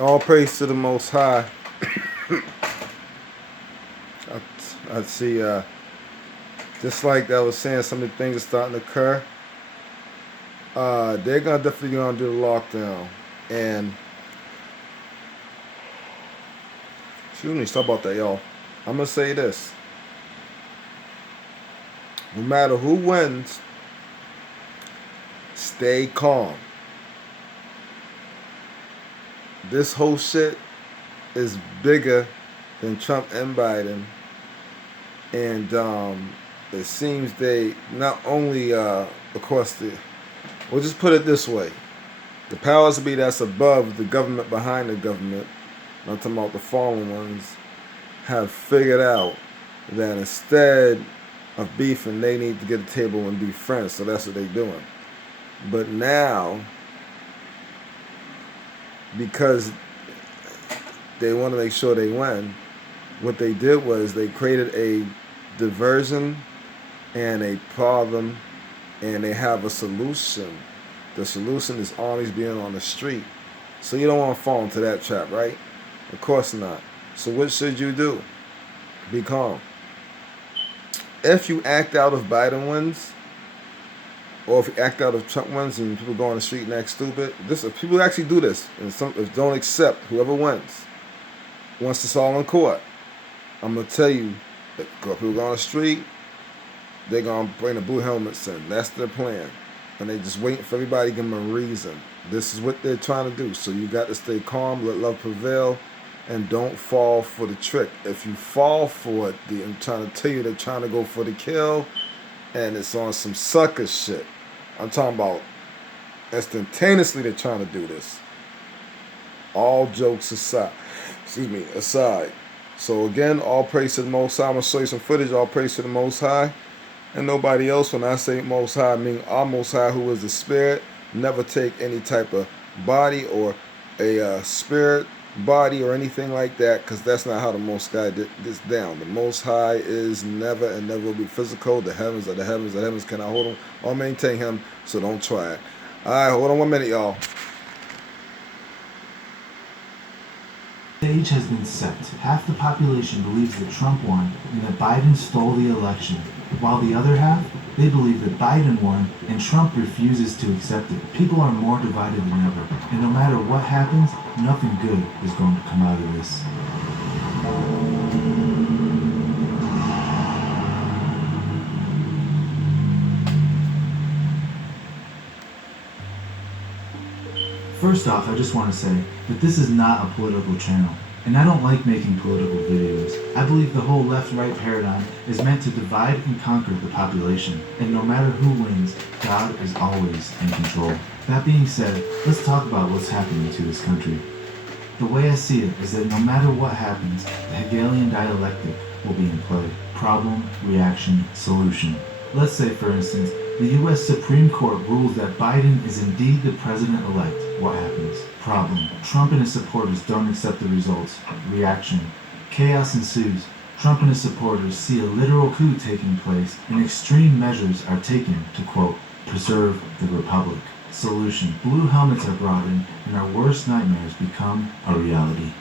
All praise to the Most High. I see, just like I was saying, some of the things are starting to occur. They're gonna definitely gonna do the lockdown, and excuse me, sorry about that, y'all. I'm gonna say this: no matter who wins, stay calm. This whole shit is bigger than Trump and Biden, and it seems they not only, of course, we'll just put it this way: the powers that be that's above the government, behind the government, I'm talking about the fallen ones, have figured out that instead of beefing, they need to get a table and be friends. So that's what they're doing. But now, because they want to make sure they win, what they did was they created a diversion and a problem, and they have a solution. The solution is armies being on the street. So you don't want to fall into that trap, right? Of course not. So what should you do? Be calm. If you act out of Biden wins, or if you act out of Trump wins, and people go on the street and act stupid, people actually do this, and some don't accept whoever wins. Once it's all in court, I'm gonna tell you, that people go on the street, they're gonna bring the blue helmets in. That's their plan, and they just waiting for everybody to give them a reason. This is what they're trying to do. So you got to stay calm, let love prevail, and don't fall for the trick. If you fall for it, I'm trying to tell you they're trying to go for the kill, and it's on some sucker shit. I'm talking about instantaneously they're trying to do this. All jokes aside. So again, all praise to the Most High. I'm gonna show you some footage. All praise to the Most High, and nobody else. When I say Most High, I mean our Most High, who is the Spirit. Never take any type of body or a spirit body or anything like that, because that's not how the Most High did this down. The Most High is never and never will be physical. The heavens are the heavens. The heavens cannot hold him or maintain him, so don't try it. All right, hold on 1 minute, y'all. The stage has been set. Half the population believes that Trump won and that Biden stole the election, while the other half, they believe that Biden won and Trump refuses to accept it. People are more divided than ever, and no matter what happens, nothing good is going to come out of this. First off, I just want to say that this is not a political channel, and I don't like making political videos. I believe the whole left-right paradigm is meant to divide and conquer the population, and no matter who wins, God is always in control. That being said, let's talk about what's happening to this country. The way I see it is that no matter what happens, the Hegelian dialectic will be in play. Problem, reaction, solution. Let's say, for instance, the U.S. Supreme Court rules that Biden is indeed the president-elect. What happens? Problem. Trump and his supporters don't accept the results. Reaction. Chaos ensues. Trump and his supporters see a literal coup taking place, and extreme measures are taken to, quote, preserve the republic. Solution. Blue helmets are brought in, and our worst nightmares become a reality.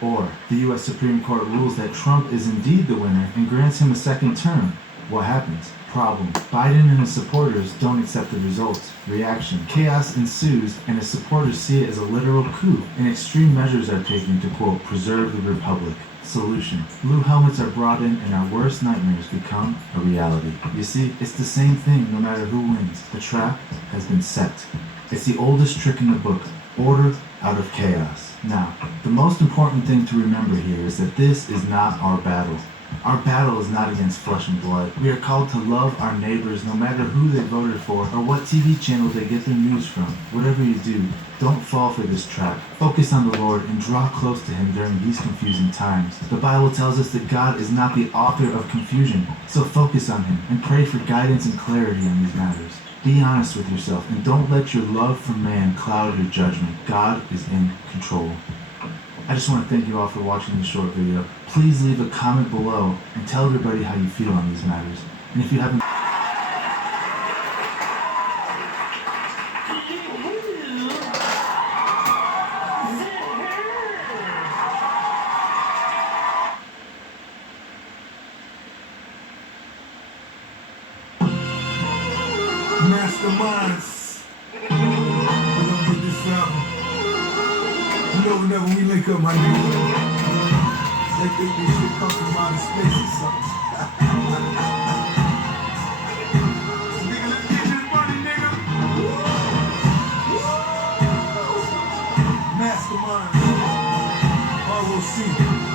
Or, the U.S. Supreme Court rules that Trump is indeed the winner and grants him a second term. What happens? Problem. Biden and his supporters don't accept the results. Reaction. Chaos ensues, and his supporters see it as a literal coup, and extreme measures are taken to, quote, preserve the republic. Solution. Blue helmets are brought in, and our worst nightmares become a reality. You see, it's the same thing no matter who wins. The trap has been set. It's the oldest trick in the book. Order out of chaos. Now, the most important thing to remember here is that this is not our battle. Our battle is not against flesh and blood. We are called to love our neighbors no matter who they voted for or what TV channel they get their news from. Whatever you do, don't fall for this trap. Focus on the Lord and draw close to Him during these confusing times. The Bible tells us that God is not the author of confusion, so focus on Him and pray for guidance and clarity on these matters. Be honest with yourself and don't let your love for man cloud your judgment. God is in control. I just want to thank you all for watching this short video. Please leave a comment below and tell everybody how you feel on these matters. And if you haven't whenever we link up, my nigga. They think this shit come from outer space or something. Nigga, let's get this money, nigga. Mastermind. ROC.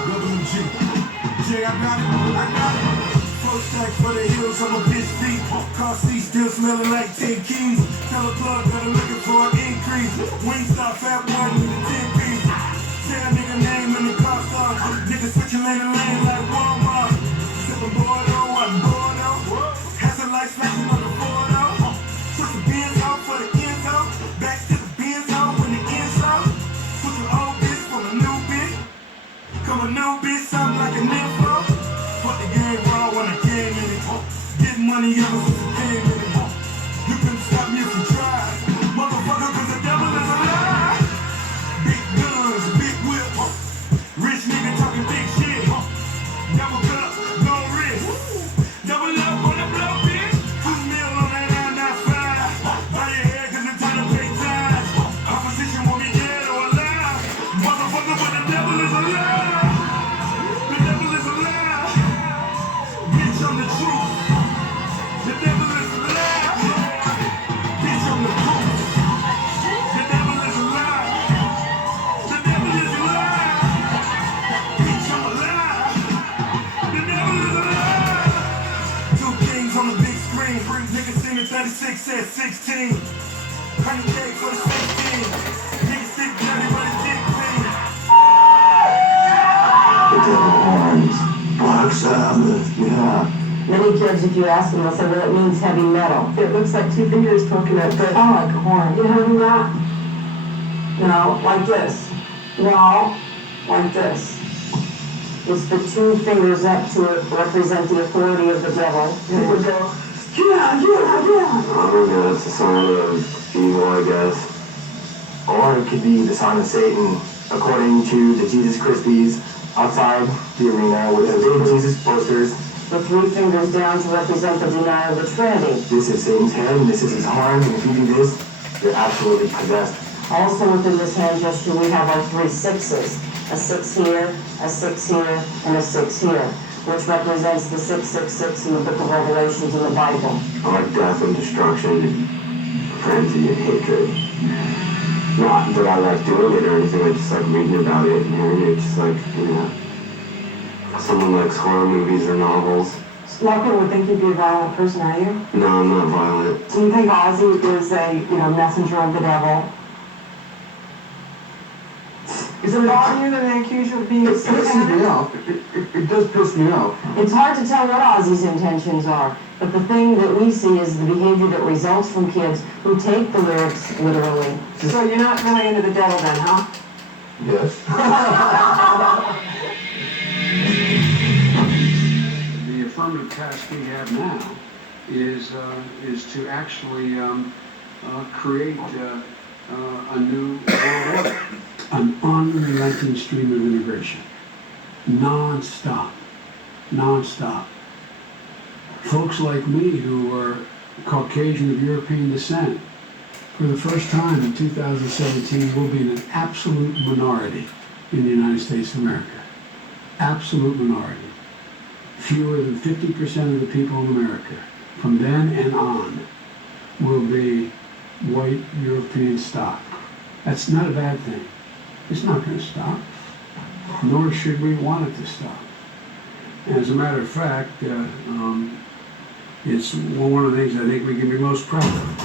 WG. Jay, I got it. First stack for the hills, I'm a bitch feet. Car seat still smelling like 10 keys. Tell a plug that I'm looking for an increase. Wingstop, fat one with a 10 piece. Say a nigga name in the car star. Nigga switching lane to lane like Walmart. Sipping Bordeaux, I'm Bordeaux. Has a light flashing on the Bordeaux. Switch the Benz out for the Enzo. Back to the Benz out when the Enzo. Switch an old bitch from a new bitch. Come a new bitch, something like a nympho. Fuck the game raw when I came in it. Get money ever since I came in it. You couldn't stop me if you tried. Motherfucker, cause the devil is alive. Big guns, big whips. Rich nigga talking big shit. Double cup, no risk. Double up on the blow, bitch. 2 mil on that 995. Buy your head cause it's time to pay time. Opposition want me dead or alive. Motherfucker, but the devil is alive. The devil is alive. Bitch, I'm the truth. The devil is alive. Bitch, I'm the truth. The devil is alive. The devil is alive. Bitch, I'm alive. The devil is alive. 2 kings on the big screen. Niggas seen it 36 at 16. 100K for the 16. Niggas stick dirty, but it's dick clean. The devil horns. Black Sabbath, yeah. Many kids, if you ask them, they'll say, well, it means heavy metal. It looks like 2 fingers poking up, but I like a horn. You know that? No, like this. No, like this. It's the 2 fingers up to represent the authority of the devil. It would go, I don't know, it's a sign of evil, I guess. Or it could be the sign of Satan, according to the Jesus Christies outside the arena with the big Jesus posters. The 3 fingers down to represent the denial of the Trinity. This is Satan's hand, and this is his horns, and if you do this, you're absolutely possessed. Also within this hand gesture, we have our 3 sixes. A 6 here, a 6 here, and a 6 here, which represents the 666 in the book of Revelations in the Bible. I like death and destruction, frenzy and hatred. Not that I like doing it or anything, I just like reading about it and hearing it, just like, you know. Someone likes horror movies or novels. a lot of people would think you'd be a violent person, are you? No, I'm not violent. Do you think Ozzy is a, messenger of the devil? Is it bother you that they accuse you of being It pisses me off. It does piss me off. It's hard to tell what Ozzy's intentions are, but the thing that we see is the behavior that results from kids who take the lyrics literally. So you're not really into the devil then, huh? Yes. The affirmative task we have now is to actually create a new world order, an unrelenting stream of integration, non-stop. Folks like me who are Caucasian of European descent, for the first time in 2017, will be in an absolute minority in the United States of America. Absolute minority. Fewer than 50% of the people in America, from then and on, will be white European stock. That's not a bad thing. It's not going to stop, nor should we want it to stop. As a matter of fact, it's one of the things I think we can be most proud of.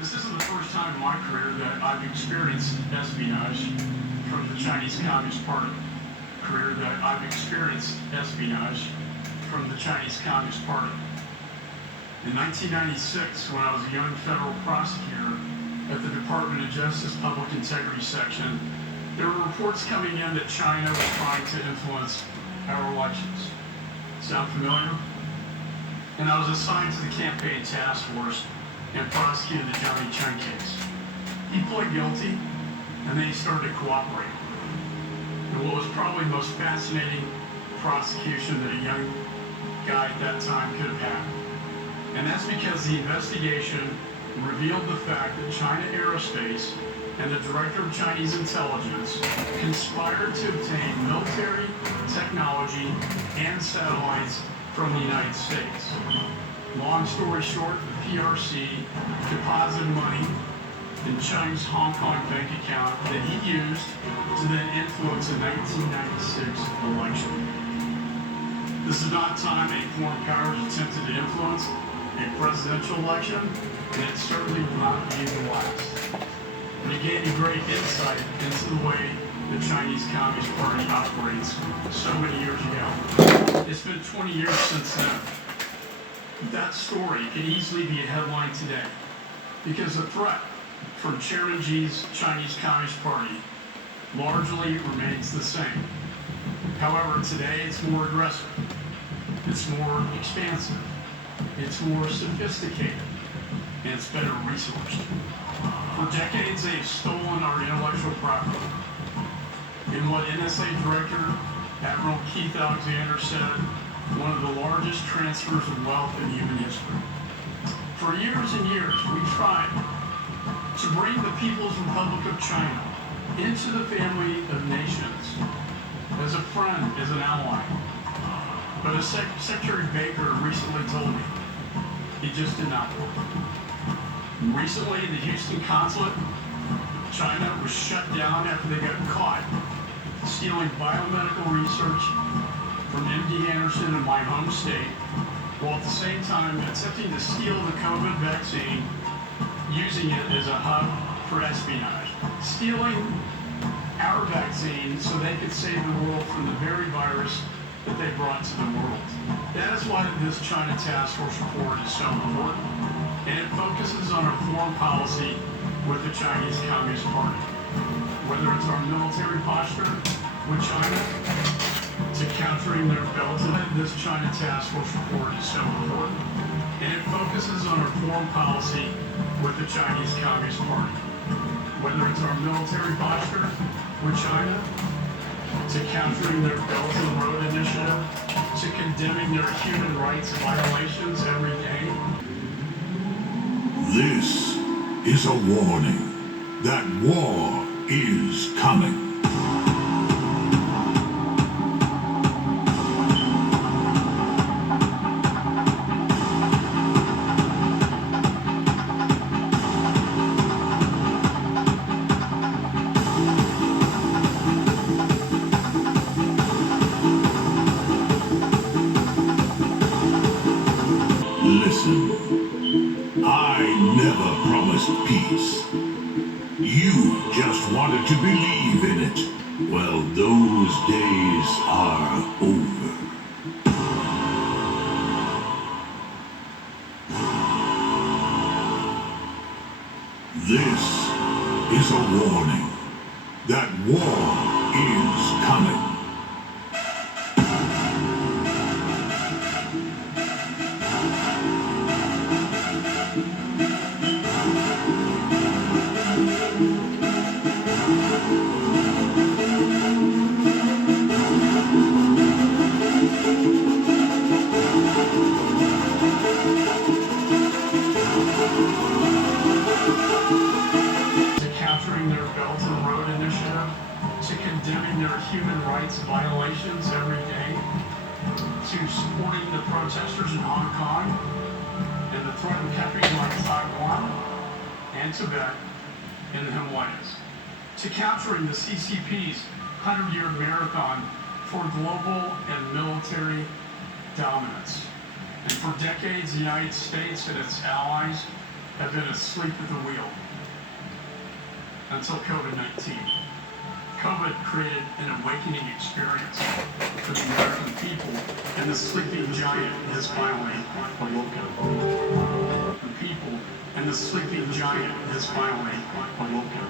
This isn't the first time in my career that I've experienced espionage from the Chinese Communist Party. career that I've experienced espionage from the Chinese Communist Party. In 1996, when I was a young federal prosecutor at the Department of Justice Public Integrity Section, there were reports coming in that China was trying to influence our elections. Sound familiar? And I was assigned to the campaign task force and prosecuted the Johnny Cheng case. He pled guilty, and then he started to cooperate. And what was probably the most fascinating prosecution that a young guy at that time could have had. And that's because the investigation revealed the fact that China Aerospace and the Director of Chinese Intelligence conspired to obtain military, technology, and satellites from the United States. Long story short, the PRC deposited money in Cheng's Hong Kong bank account that he used to then influence the 1996 election. This is not a time any foreign powers attempted to influence a presidential election, and it certainly will not be the last. And it gave me great insight into the way the Chinese Communist Party operates so many years ago. It's been 20 years since then. That story can easily be a headline today, because the threat from Chairman Xi's Chinese Communist Party largely remains the same. However, today it's more aggressive, it's more expansive, it's more sophisticated, and it's better resourced. For decades, they've stolen our intellectual property. In what NSA Director Admiral Keith Alexander said, one of the largest transfers of wealth in human history. For years and years, we tried to bring the People's Republic of China into the family of nations as a friend, as an ally. But as Secretary Baker recently told me, it just did not work. Recently, the Houston consulate, China was shut down after they got caught stealing biomedical research from MD Anderson in my home state, while at the same time attempting to steal the COVID vaccine, using it as a hub for espionage. Stealing our vaccine so they could save the world from the very virus that they brought to the world. That is why this China Task Force report is so important, and it focuses on our foreign policy with the Chinese Communist Party. Whether it's our military posture with China, to countering their belts, this China Task Force report is so important, and it focuses on our foreign policy with the Chinese Communist Party. Whether it's our military posture with China, to countering their Belt and Road Initiative, to condemning their human rights violations every day. This is a warning that war is coming. Listen, I never promised peace. You just wanted to believe in it. Well, those days are over. This is a warning that war is coming. Human rights violations every day, to supporting the protesters in Hong Kong and the threatened countries like Taiwan and Tibet in the Himalayas, to capturing the CCP's 100-year marathon for global and military dominance. And for decades, the United States and its allies have been asleep at the wheel until COVID-19. COVID created an awakening experience for the American people, and the sleeping giant has finally awoken. The people and the sleeping giant has finally awoken.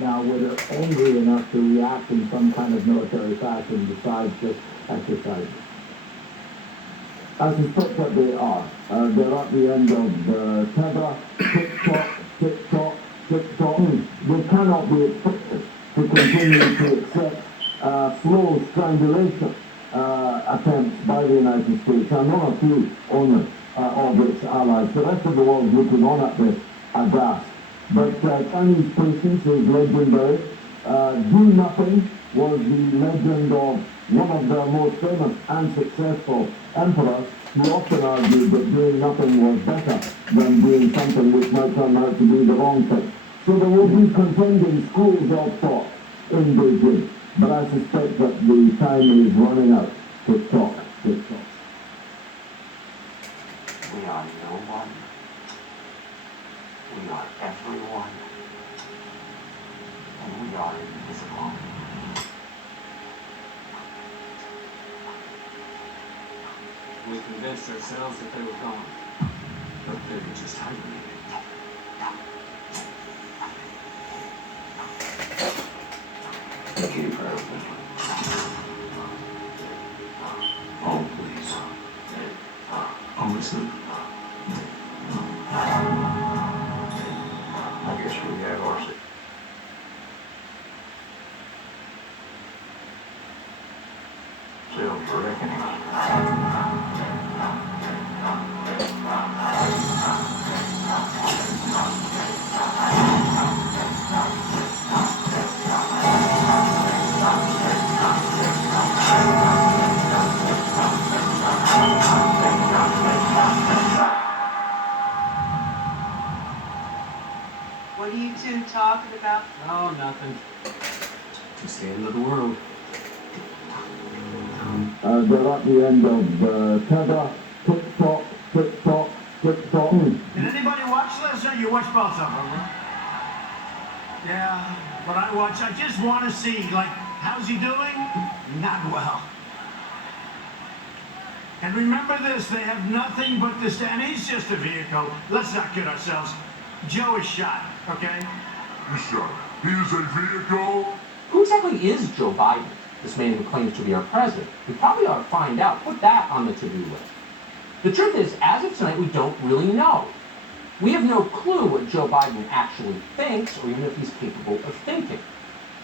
Now where they're angry enough to react in some kind of military fashion besides just exercising. I suspect that they are. They're at the end of Tether, TikTok, TikTok, TikTok. They cannot be expected to continue to accept slow strangulation attempts by the United States, and one or two only of its allies. The rest of the world looking on at this aghast. But Chinese patience is legendary. Do nothing was the legend of one of their most famous and successful emperors, who often argued that doing nothing was better than doing something which might turn out to be the wrong thing. So there will be contending schools of thought in Beijing. But I suspect that the time is running out to talk. We are no one. We are everyone, and we are invisible. We convinced ourselves that they were gone, but they were just hibernating. Thank you for everything. Oh, please. Always sleep. I guess we have our sales for reckoning. What are you two talking about? Oh, nothing. Just the end of the world. They're at the end of Tether, TikTok, TikTok, TikTok. Did anybody watch this? You watch both of them, huh? Yeah, but I just want to see, like, how's he doing? Not well. And remember this, they have nothing but this, and he's just a vehicle. Let's not kid ourselves. Joe is shot, okay? He's shot. He is a vehicle. Who exactly is Joe Biden, this man who claims to be our president? We probably ought to find out. Put that on the to-do list. The truth is, as of tonight, we don't really know. We have no clue what Joe Biden actually thinks, or even if he's capable of thinking.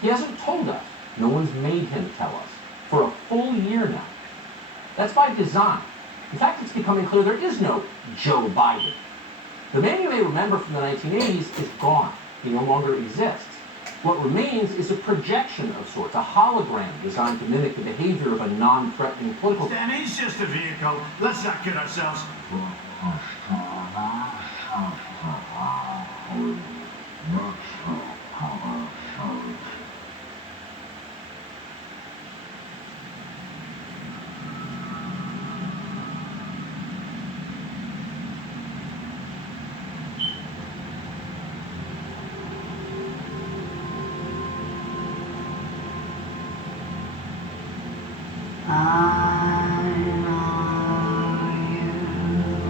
He hasn't told us. No one's made him tell us. For a full year now. That's by design. In fact, it's becoming clear there is no Joe Biden. The man you may remember from the 1980s is gone. He no longer exists. What remains is a projection of sorts, a hologram designed to mimic the behavior of a non-threatening political... And he's just a vehicle. Let's not kid ourselves. I know you,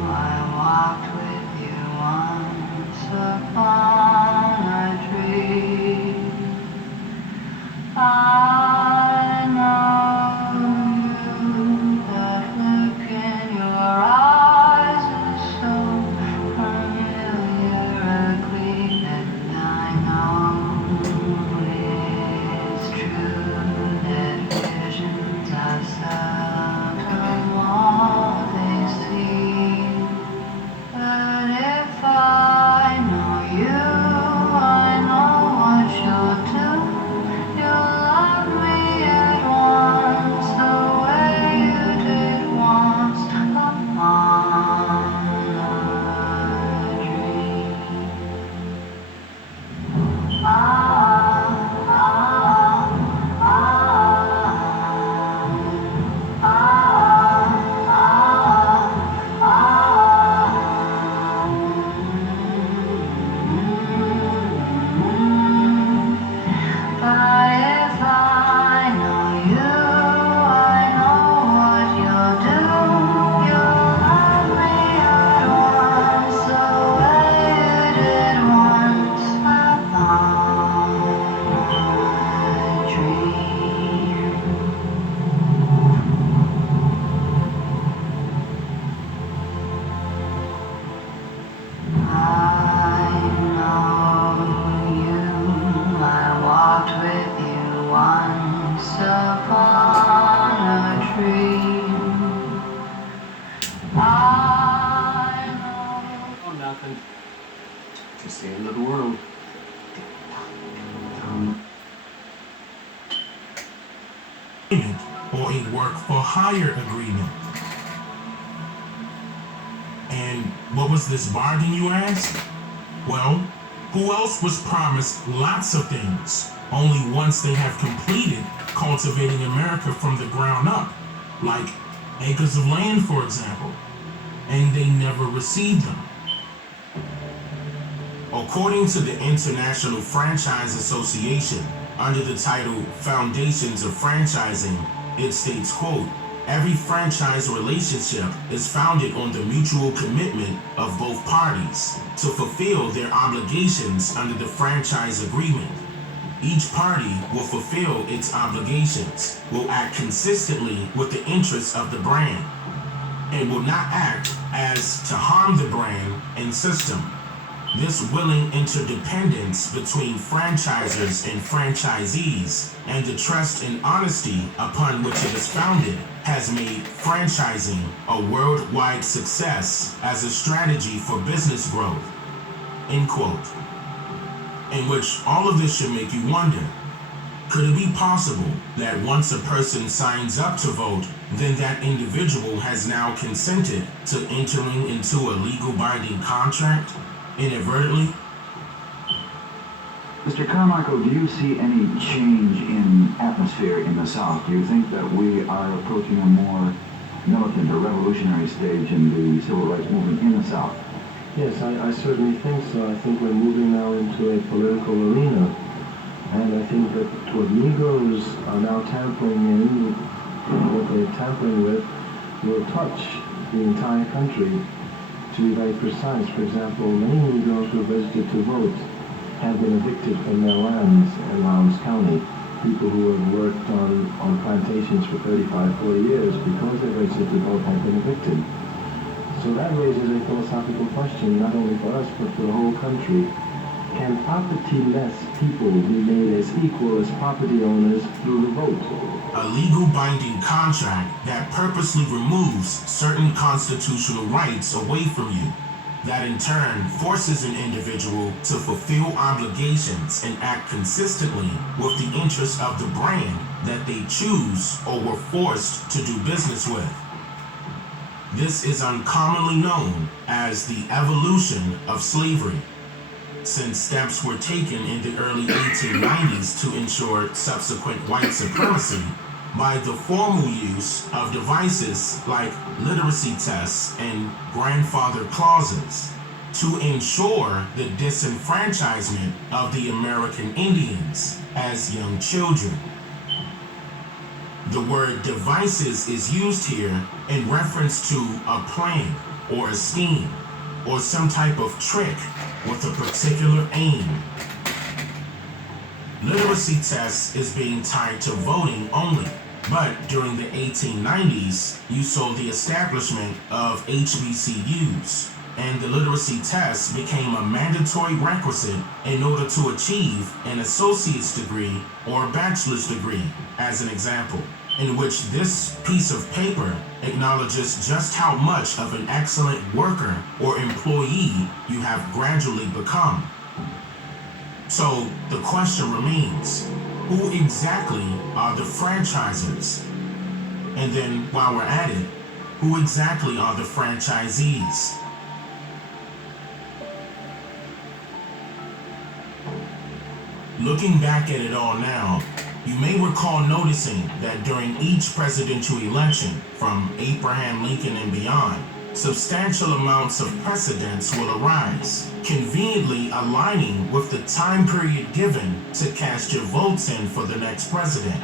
I walked with you once upon a tree. I know you, that look in your eyes is so familiarly, and I know it's true that visions of or a work for hire agreement. And what was this bargain, you ask? Well, who else was promised lots of things, only once they have completed cultivating America from the ground up, like acres of land, for example, and they never received them. According to the International Franchise Association, under the title Foundations of Franchising, it states, quote, "Every franchise relationship is founded on the mutual commitment of both parties to fulfill their obligations under the franchise agreement. Each party will fulfill its obligations, will act consistently with the interests of the brand, and will not act as to harm the brand and system. This willing interdependence between franchisors and franchisees and the trust and honesty upon which it is founded has made franchising a worldwide success as a strategy for business growth." End quote. In which all of this should make you wonder, could it be possible that once a person signs up to vote, then that individual has now consented to entering into a legal binding contract inadvertently? Mr. Carmichael, do you see any change in atmosphere in the South? Do you think that we are approaching a more militant or revolutionary stage in the civil rights movement in the South? Yes, I certainly think so. I think we're moving now into a political arena. And I think that what Negroes are now tampering in, what they're tampering with, will touch the entire country. To be very precise, for example, many Negroes who registered to vote have been evicted from their lands in Lowndes County. People who have worked on plantations for 35, 40 years because they registered to vote have been evicted. So that raises a philosophical question, not only for us, but for the whole country. Can property-less people be made as equal as property owners through the vote? A legal binding contract that purposely removes certain constitutional rights away from you, that in turn forces an individual to fulfill obligations and act consistently with the interests of the brand that they choose or were forced to do business with. This is uncommonly known as the evolution of slavery, since steps were taken in the early 1890s to ensure subsequent white supremacy by the formal use of devices like literacy tests and grandfather clauses to ensure the disenfranchisement of the American Indians as young children. The word devices is used here in reference to a plan or a scheme or some type of trick with a particular aim. Literacy tests is being tied to voting only, but during the 1890s, you saw the establishment of HBCUs, and the literacy test became a mandatory requisite in order to achieve an associate's degree or a bachelor's degree, as an example, in which this piece of paper acknowledges just how much of an excellent worker or employee you have gradually become. So the question remains, who exactly are the franchisors? And then while we're at it, who exactly are the franchisees? Looking back at it all now, you may recall noticing that during each presidential election, from Abraham Lincoln and beyond, substantial amounts of precedents will arise, conveniently aligning with the time period given to cast your votes in for the next president.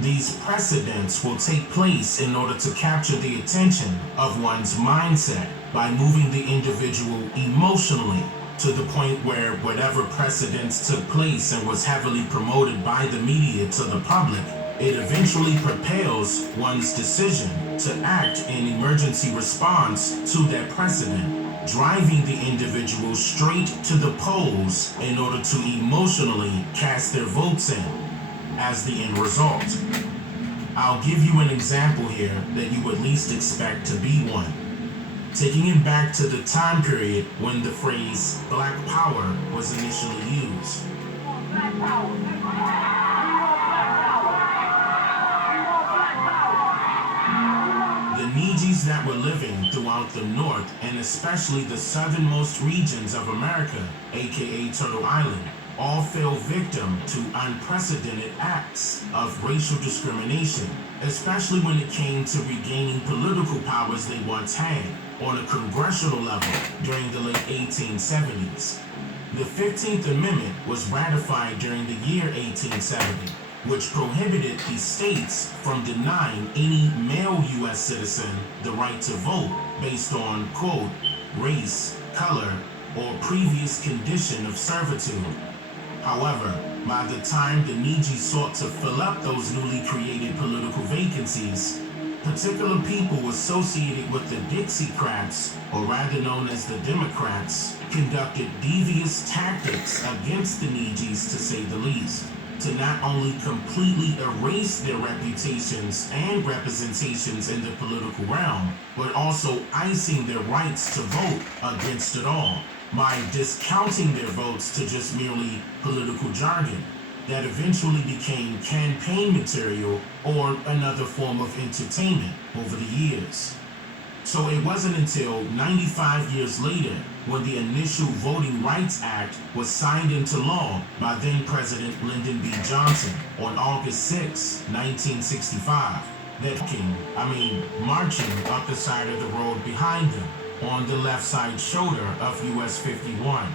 These precedents will take place in order to capture the attention of one's mindset by moving the individual emotionally to the point where whatever precedents took place and was heavily promoted by the media to the public, it eventually propels one's decision to act in emergency response to that precedent, driving the individual straight to the polls in order to emotionally cast their votes in as the end result. I'll give you an example here that you would least expect to be one. Taking it back to the time period when the phrase Black Power was initially used. Needzies that were living throughout the North and especially the southernmost regions of America, aka Turtle Island, all fell victim to unprecedented acts of racial discrimination, especially when it came to regaining political powers they once had on a congressional level during the late 1870s. The 15th Amendment was ratified during the year 1870, which prohibited the states from denying any male U.S. citizen the right to vote based on, quote, race, color, or previous condition of servitude. However, by the time the Needzies sought to fill up those newly created political vacancies, particular people associated with the Dixiecrats, or rather known as the Democrats, conducted devious tactics against the Needzies, to say the least, to not only completely erase their reputations and representations in the political realm, but also icing their rights to vote against it all, by discounting their votes to just merely political jargon that eventually became campaign material or another form of entertainment over the years. So it wasn't until 95 years later, when the initial Voting Rights Act was signed into law by then President Lyndon B. Johnson on August 6, 1965, that marching up the side of the road behind them on the left side shoulder of US 51.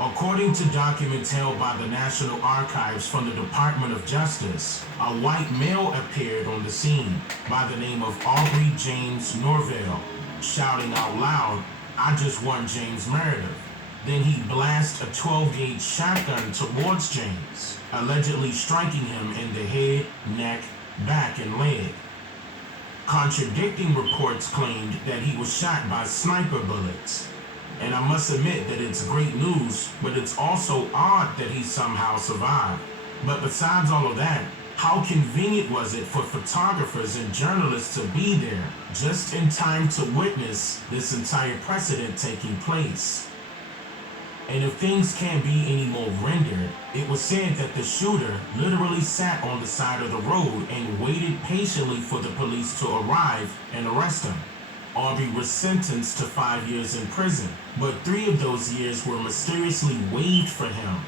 According to documents held by the National Archives from the Department of Justice, a white male appeared on the scene by the name of Aubrey James Norvell, shouting out loud, "I just want James Meredith." Then he blasted a 12-gauge shotgun towards James, allegedly striking him in the head, neck, back, and leg. Contradicting reports claimed that he was shot by sniper bullets. And I must admit that it's great news, but it's also odd that he somehow survived. But besides all of that, how convenient was it for photographers and journalists to be there just in time to witness this entire precedent taking place? And if things can't be any more rendered, it was said that the shooter literally sat on the side of the road and waited patiently for the police to arrive and arrest him. Aubrey was sentenced to 5 years in prison, but 3 of those years were mysteriously waived for him.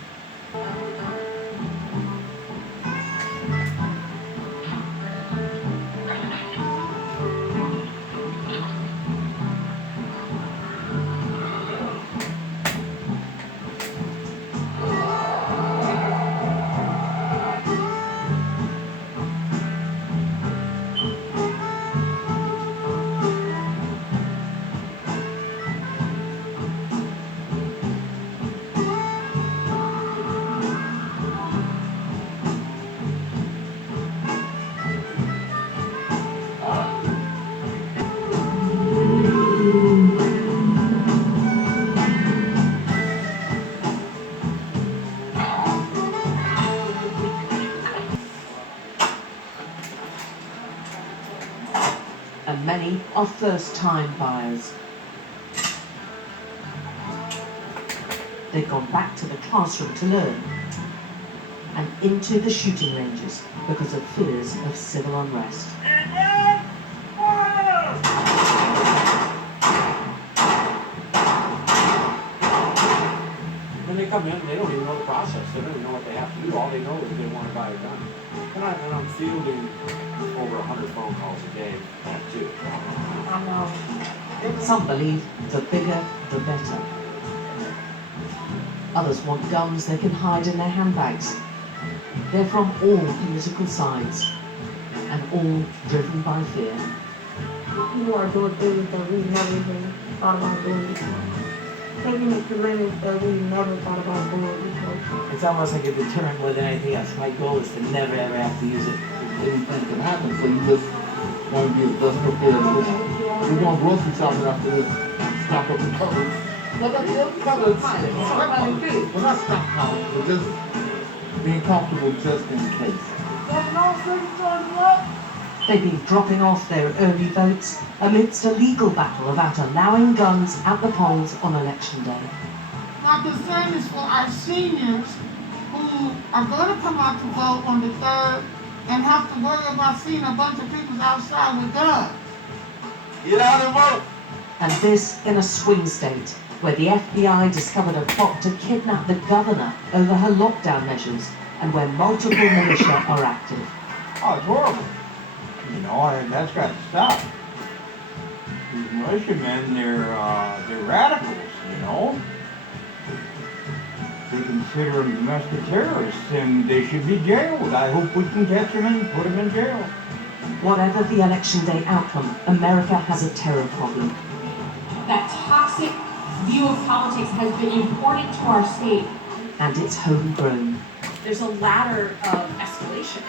And many are first-time buyers. They've gone back to the classroom to learn and into the shooting ranges because of fears of civil unrest. When they come in, they don't even know the process. They don't even know what they have to do. All they know is they want to buy a gun. And I'm fielding over 100 phone calls a day, that too. I know. Some believe the bigger, the better. Others want guns they can hide in their handbags. They're from all political sides, and all driven by fear. You are doing things that we never even thought about doing before. Taking it to limits that we never thought about doing before. It's almost like a deterrent more than anything else. My goal is to never ever have to use it. Anything can happen, so you just want to be as best prepared as possible. We're going grocery shopping after this. Stock up the cupboards. Well, that's the cupboards. Well, not stock cupboards, but just being comfortable just in case. They've been dropping off their early votes amidst a legal battle about allowing guns at the polls on election day. My concern is for our seniors who are going to come out to vote on the 3rd and have to worry about seeing a bunch of people outside with guns. Get out and vote. And this in a swing state, where the FBI discovered a plot to kidnap the governor over her lockdown measures, and where multiple militia are active. Oh, it's horrible. You know, and that's got to stop. These militiamen, they're radicals, you know. They consider them domestic terrorists, and they should be jailed. I hope we can catch them and put them in jail. Whatever the election day outcome, America has a terror problem. That toxic view of politics has been imported to our state. And it's homegrown. There's a ladder of escalation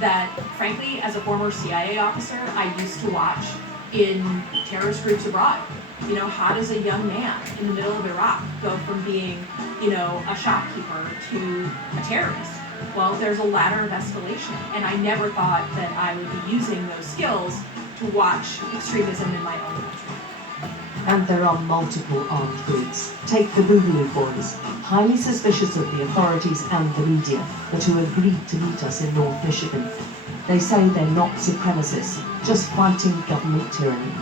that, frankly, as a former CIA officer, I used to watch in terrorist groups abroad. You know, how does a young man in the middle of Iraq go from being, you know, a shopkeeper to a terrorist? Well, there's a ladder of escalation, and I never thought that I would be using those skills to watch extremism in my own country. And there are multiple armed groups. Take the Boogaloo Boys, highly suspicious of the authorities and the media, but who agreed to meet us in North Michigan. They say they're not supremacists, just fighting government tyranny.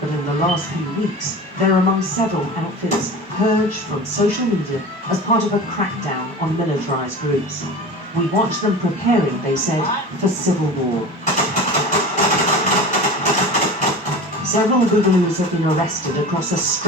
But in the last few weeks, they're among several outfits purged from social media as part of a crackdown on militarized groups. We watched them preparing, they said, for civil war. Several Boogaloos have been arrested across a